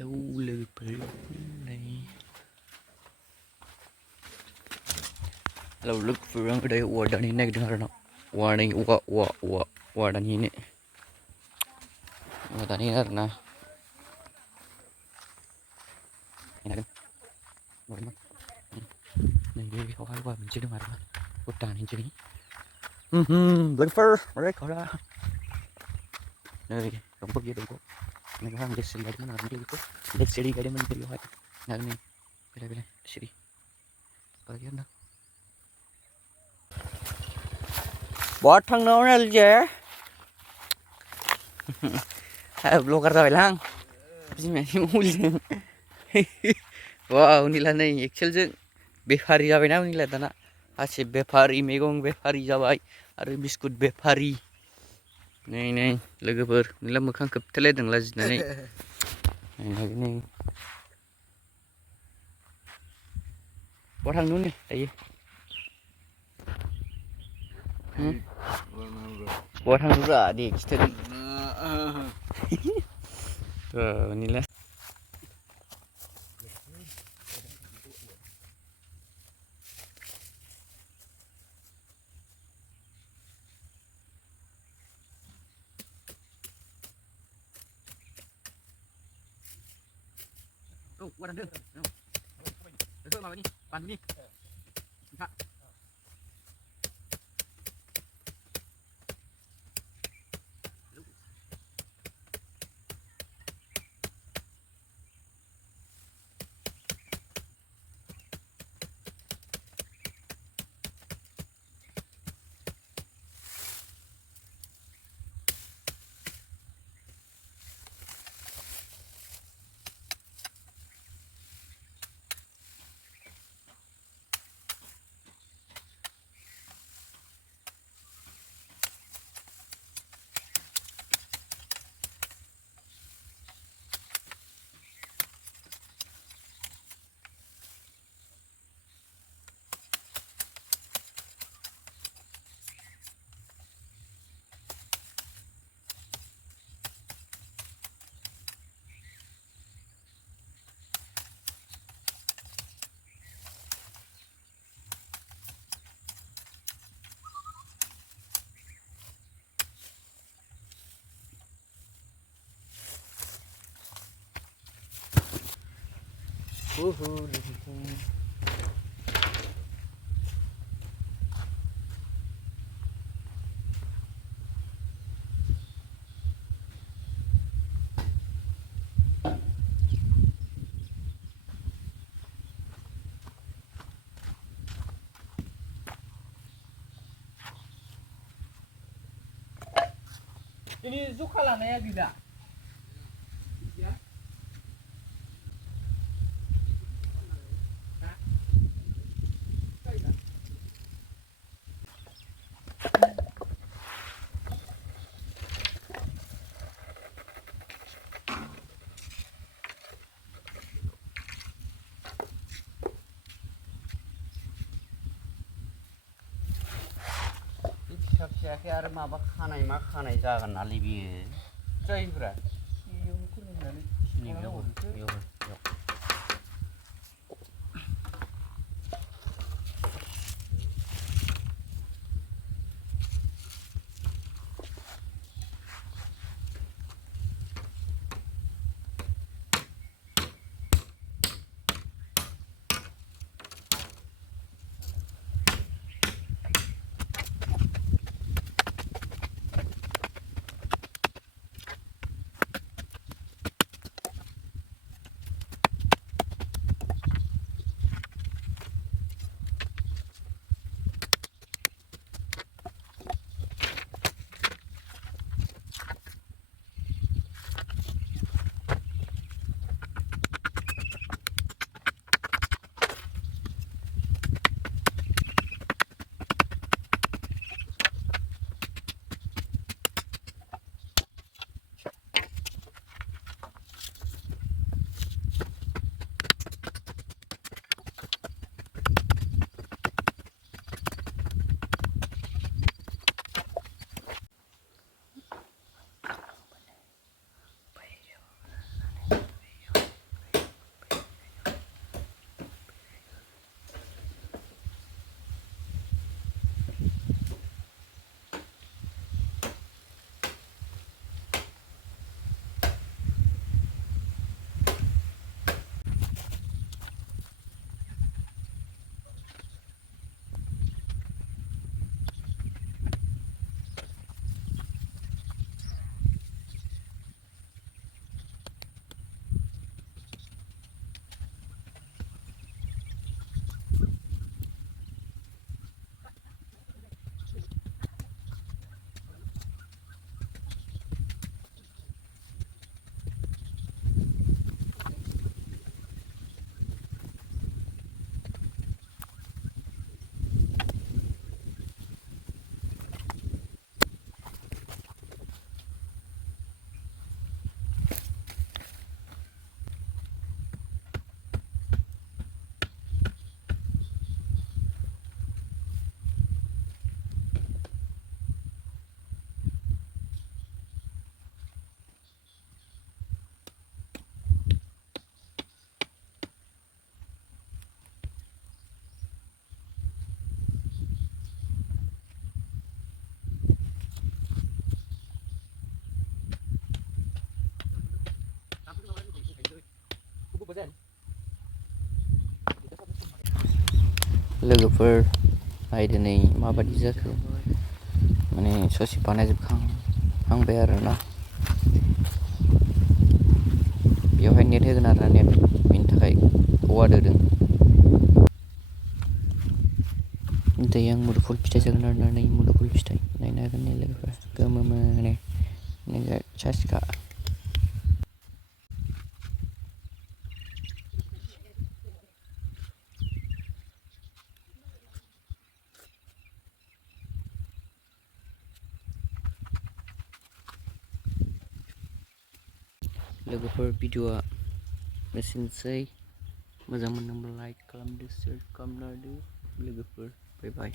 đâu lư này lâu lúc phương ở đây ủa đàn này đừng nó ủa này ủa đàn này ủa đàn này là na này đâyเขาให้ว่ามันชื่ออะไรวะกดด่านจริงๆBlack Fur ở đây có ra đây đồng quốc gì đồng quốc này có hàng lịch sử cái đấy mình đi lịch sử cái đấy mình đi hỏi này này cái đây lịch sử có gì đâu bỏ thằng nào ra chứ vlogger rồi lang gì mày mul wow nila này actual je बेफारी जाबाय ना नोंलाय दाना आसे बेफारी मैगं बेफारी जाबाय आरो biscuit बेफारी नै लोगोफोर नोंलाय मोखां खोबथेलायदों लाजिनानै नै बहा थांनो नै दायो बहा थांनोब्रा दे खिथादो नोंलाय qua đằng đường được mà đi bàn đi ini suka lah naya juga ya फिसाखै आरो माबा खानाय मा खानाय जागोन नालाय बियो जायफ्रा बेयावनो खुलुमनानै बेयाव लोगोफोर नाय दिनै माबायदि जाखो माने ससे बानायजोबखांबाय आरोना बेवहाय नेट होगोन आरोना नेट बेनि थाखाय औवा दोदों दायो आं मुदुफुल फिथाइ जागोन आरोना नै मुदुफुल फिथाइ नायनो हागोन नै लोगोफोर गोमो मोनो नोङो सासिखा लोगोफोर भिडिअआ एसेनोसै मोजां मोनदोंब्ला लाइक खालामदो शेयार खालामना होदो लोगोफोर बाय बाय